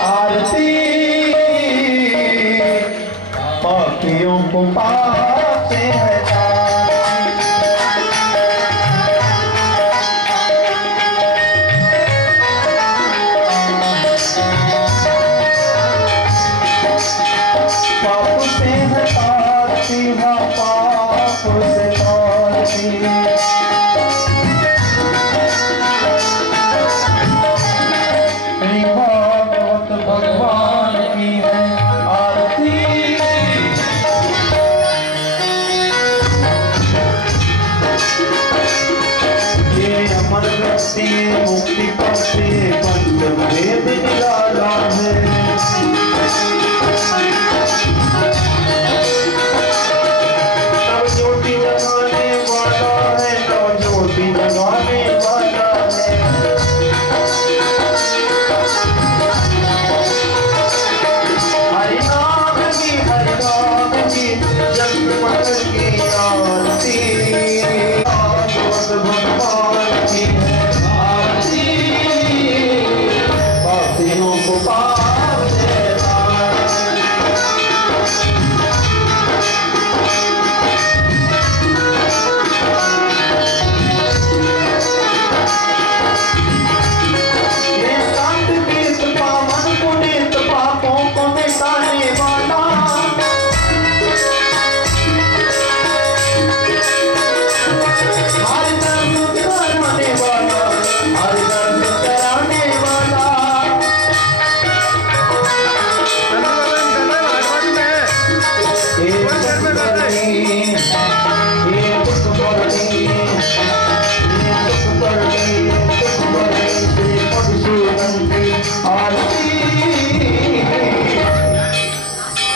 आरती, पापियों को पाप से पाप से हटाती है, पाप से तारती। भागवत भगवान की है आरती, ये अमर व्यक्ति मुक्ति पाते पंचभेद निराला है। ज्योति जगाने वाला है, ज्योति जगाने वाला है। हरि नाम की जगमग की आरती, भागवत भगवान की है आरती, पापियों को पाप से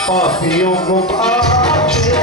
पापियों को पाप से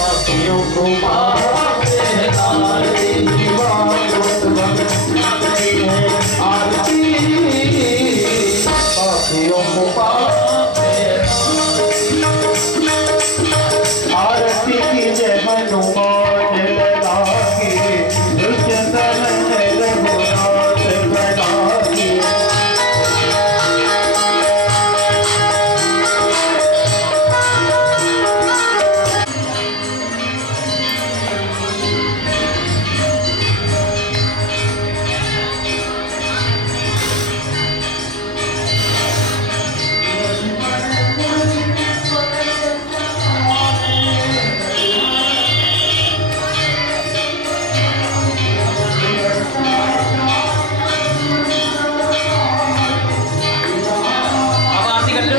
पापियों को पाप से